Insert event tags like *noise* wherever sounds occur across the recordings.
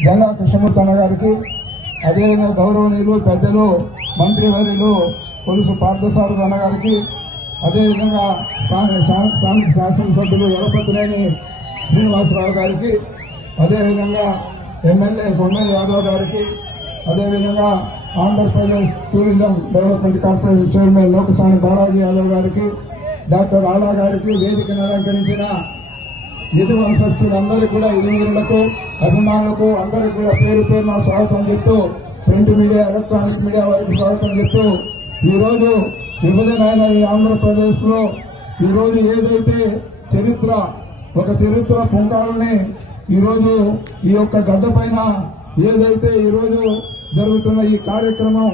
కృష్ణమూర్తి అన్న గారికి అదేవిధంగా గౌరవనీయులు పెద్దలు మంత్రివర్యులు కొలుసు పార్థసారథి అన్న గారికి అదేవిధంగా స్థానిక శాసనసభ్యులు ఎలపతినేని శ్రీనివాసరావు గారికి అదేవిధంగా ఎమ్మెల్యే కొండలి యాదవ్ గారికి అదేవిధంగా Andhra Pradesh tourism development corporation chairman Lokasani Balaji Yadav గారికి డాక్టర్ ఆలా గారికి వేదికను అలంకరించిన నిధి వంశస్థులందరికీ కూడా ఇరువురులకు అభిమానులకు అందరికీ కూడా పేరు పేరున స్వాగతం చెప్తూ ప్రింట్ మీడియా ఎలక్ట్రానిక్ మీడియా వారికి స్వాగతం చెప్తూ ఈరోజు రోజు విభజన ఈ ఆంధ్రప్రదేశ్లో ఏదైతే చరిత్ర ఒక చరిత్ర పుంకాలని ఈరోజు ఈ యొక్క గడ్డ పైన ఏదైతే ఈరోజు జరుగుతున్న ఈ కార్యక్రమం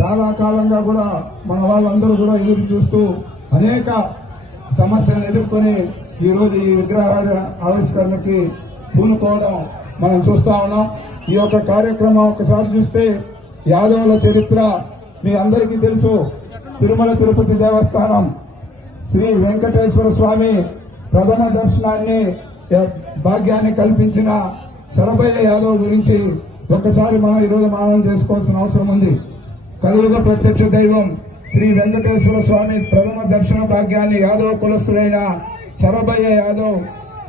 చాలా కాలంగా కూడా మన వాళ్ళందరూ కూడా ఎదురు చూస్తూ అనేక సమస్యలను ఎదుర్కొని ఈరోజు ఈ విగ్రహాల ఆవిష్కరణకి పూనుకోవడం మనం చూస్తా ఉన్నాం. ఈ యొక్క కార్యక్రమం ఒకసారి చూస్తే యాదవుల చరిత్ర మీ అందరికీ తెలుసు. తిరుమల తిరుపతి దేవస్థానం శ్రీ వెంకటేశ్వర స్వామి ప్రథమ దర్శనాన్ని భాగ్యాన్ని కల్పించిన శరభయ్య యాదవ్ గురించి ఒక్కసారి మనం ఈరోజు మననం చేసుకోవాల్సిన అవసరం ఉంది. కలియుగ ప్రత్యక్ష దైవం శ్రీ వెంకటేశ్వర స్వామి ప్రథమ దర్శన భాగ్యాన్ని యాదవ్ కులస్తులైన శరభయ్య యాదవ్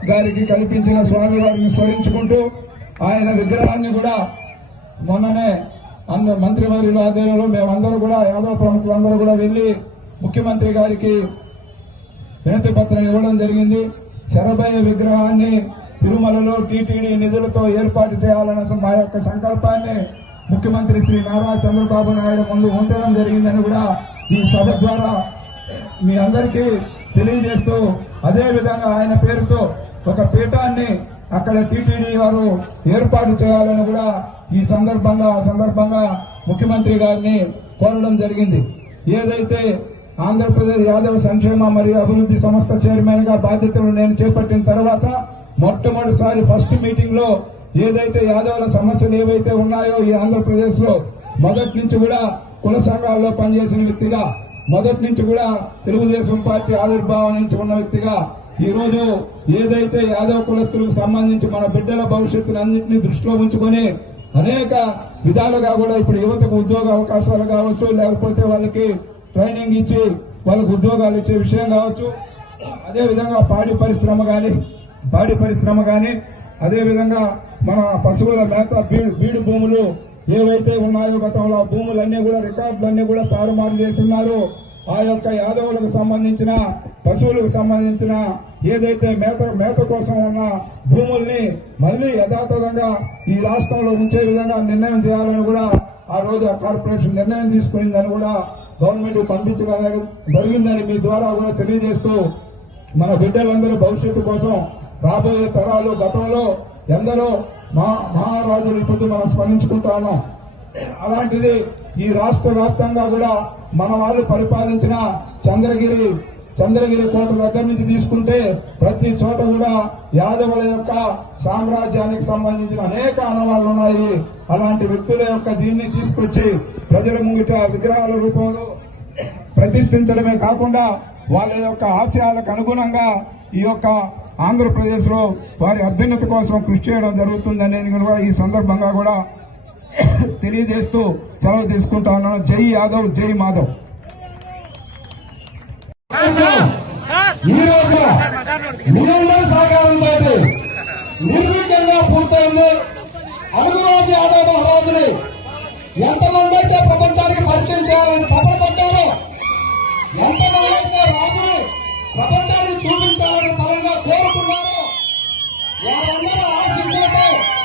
గారికి కల్పించిన స్వామి వారిని స్మరించుకుంటూ ఆయన విగ్రహాన్ని కూడా మొన్ననే అంద మంత్రివర్యుల ఆధ్వర్యంలో మేమందరూ కూడా యాదవ్ ప్రముఖులందరూ కూడా వెళ్ళి ముఖ్యమంత్రి గారికి వినతి పత్రం ఇవ్వడం జరిగింది. శరభయ్య విగ్రహాన్ని తిరుమలలో టీటీడీ నిధులతో ఏర్పాటు చేయాలన్న మా యొక్క సంకల్పాన్ని ముఖ్యమంత్రి శ్రీ నారా చంద్రబాబు నాయుడు ముందు ఉంచడం జరిగిందని కూడా ఈ సభ ద్వారా మీ అందరికీ తెలియజేస్తూ అదే విధంగా ఆయన పేరుతో ఒక పీఠాన్ని అక్కడ టీటీడీ వారు ఏర్పాటు చేయాలని కూడా ఈ సందర్భంగా ఆ సందర్భంగా ముఖ్యమంత్రి గారిని కోరడం జరిగింది. ఏదైతే ఆంధ్రప్రదేశ్ యాదవ్ సంక్షేమ మరియు అభివృద్ధి సంస్థ చైర్మన్గా బాధ్యతలు నేను చేపట్టిన తర్వాత మొట్టమొదటిసారి ఫస్ట్ మీటింగ్లో ఏదైతే యాదవుల సమస్యలు ఏవైతే ఉన్నాయో ఈ ఆంధ్రప్రదేశ్లో మొదటి నుంచి కూడా కుల సంఘాల్లో పనిచేసిన వ్యక్తిగా మొదటి నుంచి కూడా తెలుగుదేశం పార్టీ ఆవిర్భావం నుంచి ఉన్న వ్యక్తిగా ఈరోజు ఏదైతే యాదవ కులస్తులకు సంబంధించి మన బిడ్డల భవిష్యత్తును అన్నింటినీ దృష్టిలో ఉంచుకొని అనేక విధాలుగా కూడా ఇప్పుడు యువతకు ఉద్యోగ అవకాశాలు కావచ్చు లేకపోతే వాళ్ళకి ట్రైనింగ్ ఇచ్చి వాళ్ళకు ఉద్యోగాలు ఇచ్చే విషయం కావచ్చు. అదే విధంగా పాడి పరిశ్రమ కానీ పాడి పరిశ్రమ కానీ అదేవిధంగా మన పశువుల మేత బీడు బీడు భూములు ఏవైతే ఉన్నాయో గతంలో భూములన్నీ కూడా రికార్డులన్నీ కూడా తారుమారు చేస్తున్నారు. ఆ యొక్క యాదవులకు సంబంధించిన పశువులకు సంబంధించిన ఏదైతే మేత మేత కోసం ఉన్న భూముల్ని మళ్ళీ యథాతథంగా ఈ రాష్ట్రంలో ఉంచే విధంగా నిర్ణయం చేయాలని కూడా ఆ రోజు ఆ కార్పొరేషన్ నిర్ణయం తీసుకునిందని కూడా గవర్నమెంట్ పంపించడం జరిగిందని మీ ద్వారా కూడా తెలియజేస్తూ మన బిడ్డలందరూ భవిష్యత్తు కోసం రాబోయే తరాలు గతంలో ఎందరో మా మహారాజులు ఇప్పుడు మనం స్మరించుకుంటా ఉన్నాం. అలాంటిది ఈ రాష్ట్ర వ్యాప్తంగా కూడా మన వాళ్ళు పరిపాలించిన చంద్రగిరి చంద్రగిరి కోట దగ్గర నుంచి తీసుకుంటే ప్రతి చోట కూడా యాదవుల యొక్క సామ్రాజ్యానికి సంబంధించిన అనేక అనవాళ్ళు ఉన్నాయి. అలాంటి వ్యక్తుల యొక్క దీన్ని తీసుకొచ్చి ప్రజల ముంగిట విగ్రహాల రూపంలో ప్రతిష్ఠించడమే కాకుండా వాళ్ళ యొక్క ఆశయాలకు అనుగుణంగా ఈ యొక్క ఆంధ్రప్రదేశ్లో వారి అభ్యున్నత కోసం కృషి చేయడం జరుగుతుందనేది కూడా ఈ సందర్భంగా కూడా *coughs* తెలియజేస్తూ సెలవు తీసుకుంటా ఉన్నాను. జై యాదవ్ జై మాధవ్. ఈ రోజు మీ అందరి సహకారంతో పూర్తయింది అడుగురాజు యాదవ్ మహారాజుని ఎంతమంది అయితే ప్రపంచానికి పరిచయం చేయాలని తపన పడ్డారో ఎంతమంది అయితే రాజుని 来我们的儿媳妇儿们